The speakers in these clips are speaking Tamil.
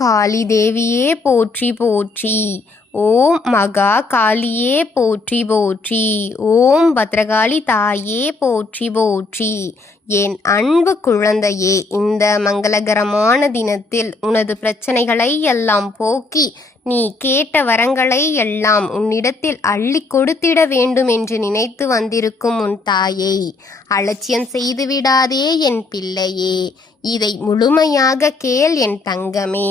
காளி தேவியே போற்றி போற்றி. ஓம் மகா காளியே போற்றி போற்றி. ஓம் பத்ரகாளி தாயே போற்றி போற்றி. என் அன்பு குழந்தையே, இந்த மங்களகரமான தினத்தில் உனது பிரச்சனைகளை எல்லாம் போக்கி நீ கேட்ட வரங்களை எல்லாம் உன்னிடத்தில் அள்ளி கொடுத்திட வேண்டும் என்று நினைத்து வந்திருக்கும் உன் தாயை அலட்சியம் செய்து விடாதே என் பிள்ளையே. இதை முழுமையாக கேள் என் தங்கமே,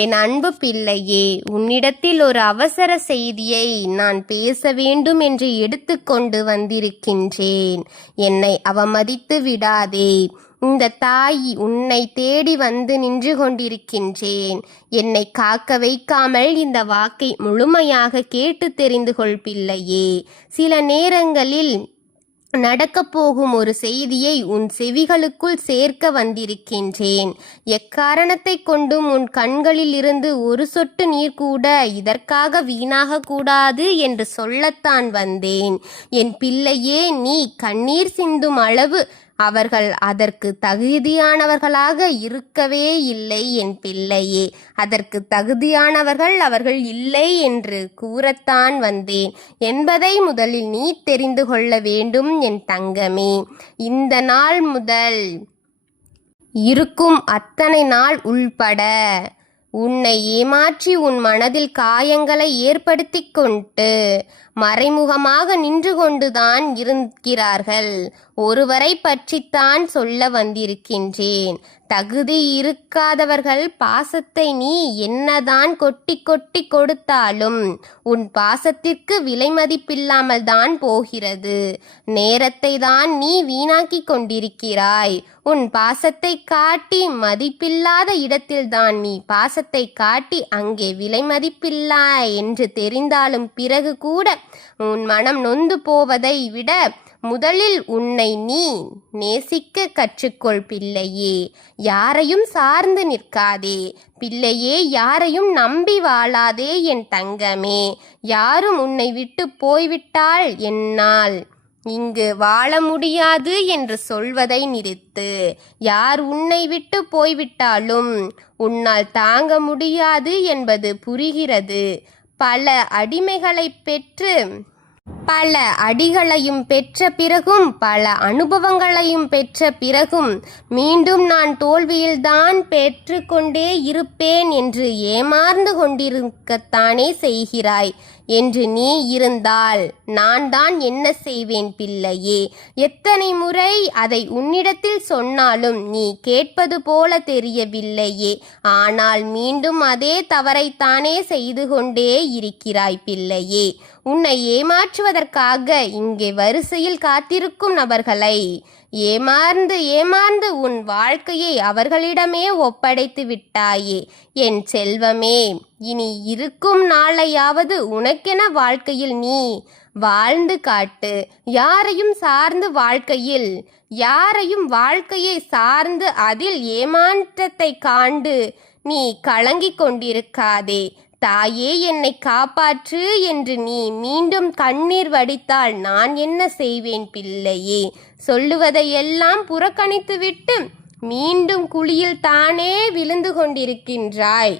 என் அன்பு பிள்ளையே. உன்னிடத்தில் ஒரு அவசர செய்தியை நான் பேச வேண்டும் என்று எடுத்துக்கொண்டு வந்திருக்கின்றேன். என்னை அவமதித்து விடாதே. இந்த தாய் உன்னை தேடி வந்து நின்று கொண்டிருக்கின்றேன். என்னை காக்க வைக்காமல் இந்த வாக்கை முழுமையாக கேட்டு தெரிந்து கொள் பிள்ளையே. சில நேரங்களில் நடக்கப் போகும் ஒரு செய்தியை உன் செவிகளுக்குள் சேர்க்க வந்திருக்கின்றேன். எக்காரணத்தை கொண்டும் உன் கண்களில் இருந்து ஒரு சொட்டு நீர் கூட இதற்காக வீணாக கூடாது என்று சொல்லத்தான் வந்தேன். என் பிள்ளையே, நீ கண்ணீர் சிந்தும் அளவு அவர்கள் அதற்கு தகுதியானவர்களாக இருக்கவே இல்லை என் பிள்ளையே. அதற்கு தகுதியானவர்கள் அவர்கள் இல்லை என்று கூறத்தான் வந்தேன் என்பதை முதலில் நீ தெரிந்து கொள்ள வேண்டும் என் தங்கமே. இந்த நாள் முதல் இருக்கும் அத்தனை நாள் உள்பட உன்னை ஏமாற்றி உன் மனதில் காயங்களை ஏற்படுத்தி கொண்டு மறைமுகமாக நின்று கொண்டுதான் இருக்கிறார்கள். ஒருவரை பற்றித்தான் சொல்ல வந்திருக்கின்றேன். தகுதி இருக்காதவர்கள் பாசத்தை நீ என்னதான் கொட்டி கொட்டி கொடுத்தாலும் உன் பாசத்திற்கு விலை மதிப்பில்லாமல் தான் போகிறது. நேரத்தை தான் நீ வீணாக்கி கொண்டிருக்கிறாய். உன் பாசத்தை காட்டி மதிப்பில்லாத இடத்தில்தான் நீ பாசத்தை காட்டி அங்கே விலை மதிப்பில்லா என்று தெரிந்தாலும் பிறகு கூட உன் மனம் நொந்து போவதை விட முதலில் உன்னை நீ நேசிக்க கற்றுக்கொள் பிள்ளையே. யாரையும் சார்ந்து நிற்காதே பிள்ளையே. யாரையும் நம்பி வாழாதே என் தங்கமே. யாரும் உன்னை விட்டு போய்விட்டால் என்னால் இங்கு வாழ முடியாது என்று சொல்வதை நிறுத்து. யார் உன்னை விட்டு போய்விட்டாலும் உன்னால் தாங்க முடியாது என்பது புரிகிறது. பல அடிமைகளை பெற்று பல அடிகளையும் பெற்ற பிறகும் பல அனுபவங்களையும் பெற்ற பிறகும் மீண்டும் நான் தோல்வியில்தான் பெற்று கொண்டே இருப்பேன் என்று ஏமாந்து கொண்டிருக்கத்தானே செய்கிறாய் என்று நீ இருந்தால் நான் தான் என்ன செய்வேன் பிள்ளையே? எத்தனை முறை அதை உன்னிடத்தில் சொன்னாலும் நீ கேட்பது போல தெரியவில்லையே. ஆனால் மீண்டும் அதே தவறைத்தானே செய்து கொண்டே இருக்கிறாய் பிள்ளையே. உன்னை ஏமாற்றுவதற்காக இங்கே வரிசையில் காத்திருக்கும் நபர்களை ஏமாந்து உன் வாழ்க்கையை அவர்களிடமே ஒப்படைத்து விட்டாயே என் செல்வமே. இனி இருக்கும் நாளையாவது உனக்கென வாழ்க்கையில் நீ வாழ்ந்து காட்டு. யாரையும் வாழ்க்கையை சார்ந்து அதில் ஏமாற்றத்தை காண்டு நீ கலங்கிக் கொண்டிருக்காதே. தாயே, என்னை காப்பாற்று என்று நீ மீண்டும் கண்ணீர் வடித்தால் நான் என்ன செய்வேன் பிள்ளையே? சொல்லுவதையெல்லாம் புறக்கணித்துவிட்டு மீண்டும் குழியில் தானே விழுந்து கொண்டிருக்கின்றாய்.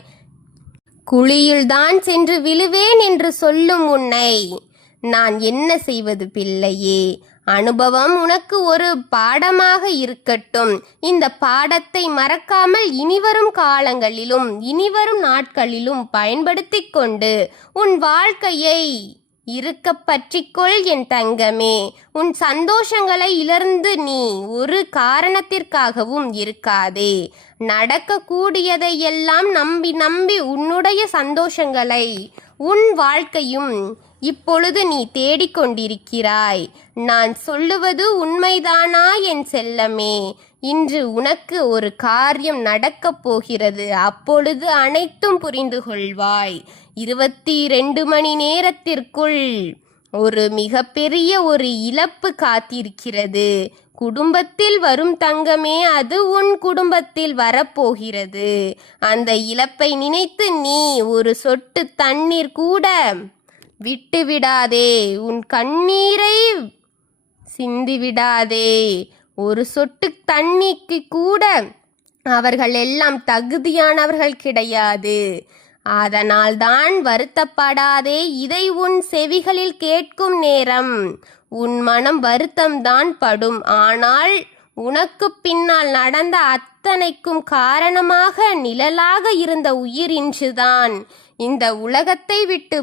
குழியில்தான் சென்று விழுவேன் என்று சொல்லும் உன்னை நான் என்ன செய்வது பிள்ளையே? அனுபவம் உனக்கு ஒரு பாடமாக இருக்கட்டும். இந்த பாடத்தை மறக்காமல் இனிவரும் காலங்களிலும் இனிவரும் நாட்களிலும் பயன்படுத்தி கொண்டு உன் வாழ்க்கையை இருக்க பற்றிக்கொள் என் தங்கமே. உன் சந்தோஷங்களை இழந்து நீ ஒரு காரணத்திற்காகவும் இருக்காதே. நடக்கக்கூடியதையெல்லாம் நம்பி உன்னுடைய சந்தோஷங்களை உன் வாழ்க்கையும் இப்பொழுது நீ தேடிக்கொண்டிருக்கிறாய். நான் சொல்லுவது உண்மைதானா என் செல்லமே? இன்று உனக்கு ஒரு காரியம் நடக்கப் போகிறது. அப்பொழுது அனைத்தும் புரிந்து கொள்வாய். 22 மணி நேரத்திற்குள் ஒரு மிகப்பெரிய ஒரு இழப்பு காத்திருக்கிறது. குடும்பத்தில் வரும் தங்கமே, அது உன் குடும்பத்தில் வரப்போகிறது. அந்த இழப்பை நினைத்து நீ ஒரு சொட்டு தண்ணீர் கூட விட்டுவிடாதே. உன் கண்ணீரை சிந்திவிடாதே. ஒரு சொட்டு தண்ணீருக்கு கூட அவர்கள் எல்லாம் தகுதியானவர்கள் கிடையாது. அதனால்தான் வருத்தப்படாதே. இதை உன் செவிகளில் கேட்கும் நேரம் உன் மனம் வருத்தம்தான் படும். ஆனால் உனக்கு பின்னால் நடந்த அத்தனைக்கும் காரணமாக நிழலாக இருந்த உயிர் இன்றுதான் இந்த உலகத்தை விட்டு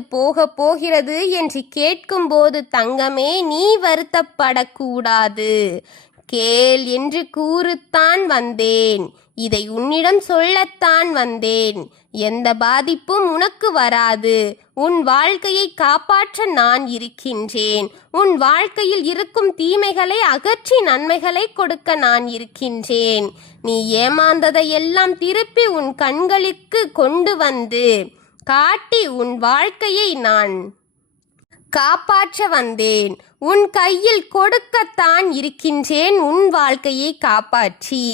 போகிறது என்று கேட்கும்போது தங்கமே, நீ வருத்தப்படக்கூடாது. கேள் என்று கூறத்தான் வந்தேன். இதை உன்னிடம் சொல்லத்தான் வந்தேன். எந்த பாதிப்பும் உனக்கு வராது. உன் வாழ்க்கையை காப்பாற்ற நான் இருக்கின்றேன். உன் வாழ்க்கையில் இருக்கும் தீமைகளை அகற்றி நன்மைகளை கொடுக்க நான் இருக்கின்றேன். நீ ஏமாந்ததையெல்லாம் திருப்பி உன் கண்களுக்கு கொண்டு வந்து காட்டி உன் வாழ்க்கையை நான் காப்பாற்ற வந்தேன். உன் கையில் கொடுக்கத்தான் இருக்கின்றேன். உன் வாழ்க்கையை காப்பாற்றி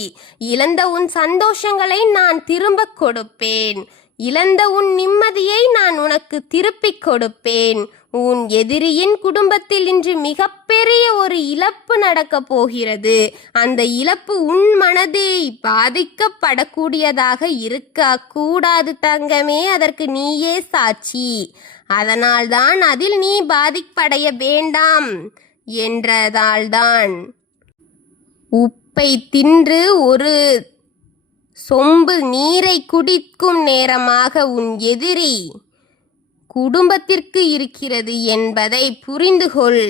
இழந்த உன் சந்தோஷங்களை நான் திரும்ப கொடுப்பேன். இழந்த உன் நிம்மதியை நான் உனக்கு திருப்பிக் கொடுப்பேன். உன் எதிரியின் குடும்பத்தில் இன்று மிகப்பெரிய ஒரு இழப்பு நடக்கப் போகிறது. அந்த இழப்பு உன் மனதை பாதிக்கப்படக்கூடியதாக இருக்கக்கூடாது தங்கமே. அதற்கு நீயே சாட்சி. அதனால்தான் அதில் நீ பாதிப்படைய வேண்டாம் என்றதால்தான் உப்பை தின்று ஒரு சொம்பு நீரை குடிக்கும் நேரமாக உன் எதிரி குடும்பத்திற்கு இருக்கிறது என்பதை புரிந்து கொள்.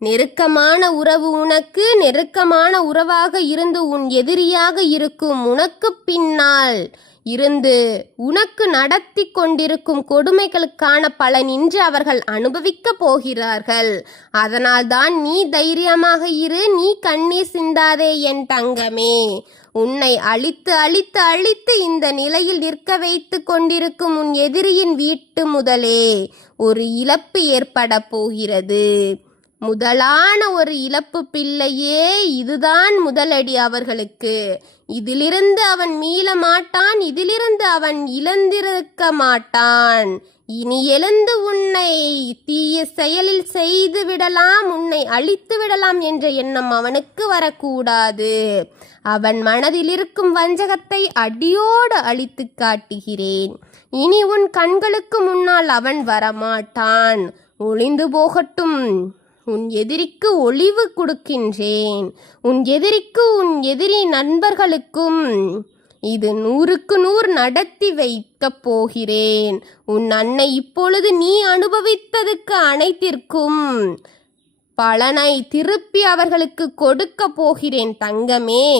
நெருக்கமான உறவு உனக்கு நெருக்கமான உறவாக இருந்து உன் எதிரியாக இருக்கும் உனக்கு பின்னால் இருந்து உனக்கு நடத்தி கொண்டிருக்கும் கொடுமைகளுக்கான பலன் இன்று அவர்கள் அனுபவிக்க போகிறார்கள். அதனால்தான் நீ தைரியமாக இரு. நீ கண்ணீர் சிந்தாதே என் தங்கமே. உன்னை அழித்து அழித்து அழித்து இந்த நிலையில் நிற்க வைத்து கொண்டிருக்கும் உன் எதிரியின் வீட்டு முதலே ஒரு இழப்பு ஏற்பட போகிறது. முதலான ஒரு இழப்பு பிள்ளையே. இதுதான் முதலடி அவர்களுக்கு. இதிலிருந்து அவன் மீள மாட்டான். இதிலிருந்து அவன் இழந்திருக்க மாட்டான். இனி எழுந்து உன்னை தீய செயலில் செய்து விடலாம், உன்னை அழித்து விடலாம் என்ற எண்ணம் அவனுக்கு வரக்கூடாது. அவன் மனதில் இருக்கும் வஞ்சகத்தை அடியோடு அழித்து காட்டுகிறேன். இனி உன் கண்களுக்கு முன்னால் அவன் வரமாட்டான். ஒளிந்து போகட்டும். உன் எதிரிக்கு ஒளிவு கொடுக்கின்றேன். உன் எதிரிக்கு உன் எதிரி நண்பர்களுக்கும் இது 100க்கு 100 நடத்தி வைக்கப் போகிறேன். உன் அன்னை இப்பொழுது நீ அனுபவித்ததுக்கு அனைத்திற்கும் பலனை திருப்பி அவர்களுக்கு கொடுக்க போகிறேன் தங்கமே.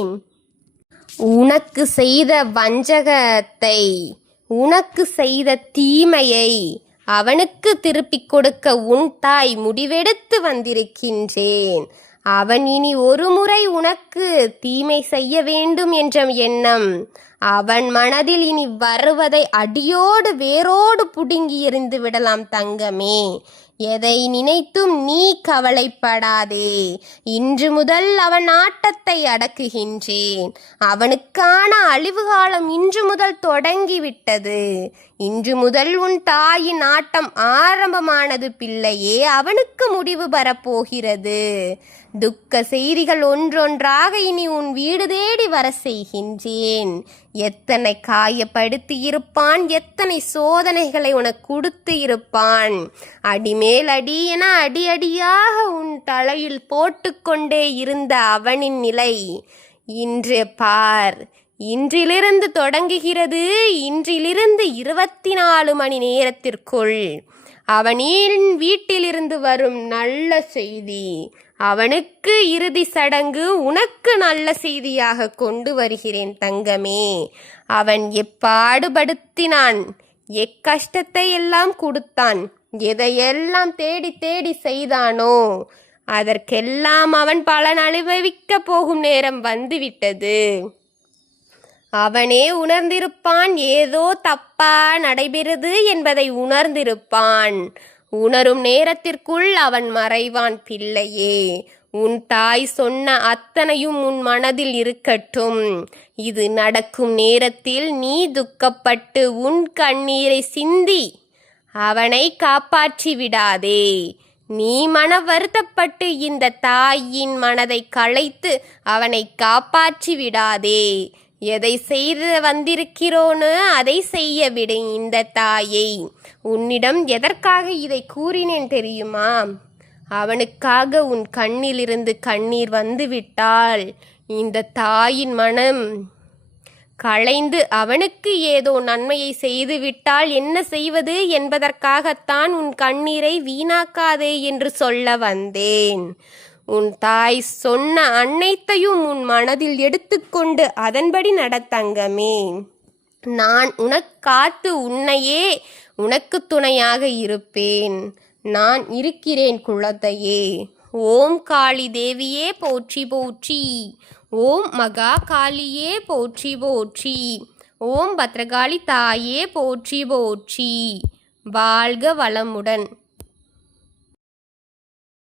உனக்கு செய்த வஞ்சகத்தை, உனக்கு செய்த தீமையை அவனுக்கு திருப்பிக் கொடுக்க உன் தாய் முடிவெடுத்து வந்திருக்கின்றேன். அவன் இனி ஒரு முறை உனக்கு தீமை செய்ய வேண்டும் என்ற எண்ணம் அவன் மனதில் இனி வருவதை அடியோடு வேரோடு புடுங்கி எறிந்து விடலாம் தங்கமே. எதை நினைத்தும் நீ கவலைப்படாதே. இன்று முதல் அவன் ஆட்டத்தை அடக்குகின்றேன். அவனுக்கான அழிவு காலம் இன்று முதல் தொடங்கிவிட்டது. இன்று முதல் உன் தாயின் ஆட்டம் ஆரம்பமானது பிள்ளையே. அவனுக்கு முடிவு வரப்போகிறது. துக்க செய்திகள் ஒன்றொன்றாக இனி உன் வீடு தேடி வர செய்கின்றேன். எத்தனை காயப்படுத்தி இருப்பான், எத்தனை சோதனைகளை உனக்கு கொடுத்து இருப்பான். அடிமேல் அடி என அடி அடியாக உன் தலையில் போட்டுக்கொண்டே இருந்த அவனின் நிலை இன்று பார். இன்றிலிருந்து தொடங்குகிறது. இன்றிலிருந்து 24 மணி நேரத்திற்குள் அவனின் வீட்டிலிருந்து வரும் நல்ல செய்தி, அவனுக்கு இறுதி சடங்கு உனக்கு நல்ல செய்தியாக கொண்டு வருகிறேன் தங்கமே. அவன் எப்பாடுபடுத்தினான், எக்கஷ்டத்தை எல்லாம் கொடுத்தான், எதையெல்லாம் தேடி தேடி செய்தானோ அதற்கெல்லாம் அவன் பலன் அனுபவிக்க போகும் நேரம் வந்துவிட்டது. அவனே உணர்ந்திருப்பான். ஏதோ தப்பா நடைபெறுது என்பதை உணர்ந்திருப்பான். உணரும் நேரத்திற்குள் அவன் மறைவான் பிள்ளையே. உன் தாய் சொன்ன அத்தனையும் உன் மனதில் இருக்கட்டும். இது நடக்கும் நேரத்தில் நீ துக்கப்பட்டு உன் கண்ணீரை சிந்தி அவனை காப்பாற்றி விடாதே. நீ மன வருத்தப்பட்டு இந்த தாயின் மனதை களைத்து அவனை காப்பாற்றி விடாதே. எதை செய்து வந்திருக்கிறோன்னு அதை செய்ய விடு இந்த தாயை. உன்னிடம் எதற்காக இதை கூறினேன் தெரியுமா? அவனுக்காக உன் கண்ணிலிருந்து கண்ணீர் வந்துவிட்டால் இந்த தாயின் மனம் களைந்து அவனுக்கு ஏதோ நன்மையை செய்துவிட்டால் என்ன செய்வது என்பதற்காகத்தான் உன் கண்ணீரை வீணாக்காதே என்று சொல்ல வந்தேன். உன் தாய் சொன்ன அனைத்தையும் உன் மனதில் எடுத்துக்கொண்டு அதன்படி நடத்தங்கமே. நான் உனக்காத்து உன்னையே உனக்கு துணையாக இருப்பேன். நான் இருக்கிறேன் குழந்தையே. ஓம் காளி தேவியே போற்றி போற்றி. ஓம் மகா காளியே போற்றி போற்றி. ஓம் பத்ரகாளி தாயே போற்றி போற்றி. வாழ்க வளமுடன்.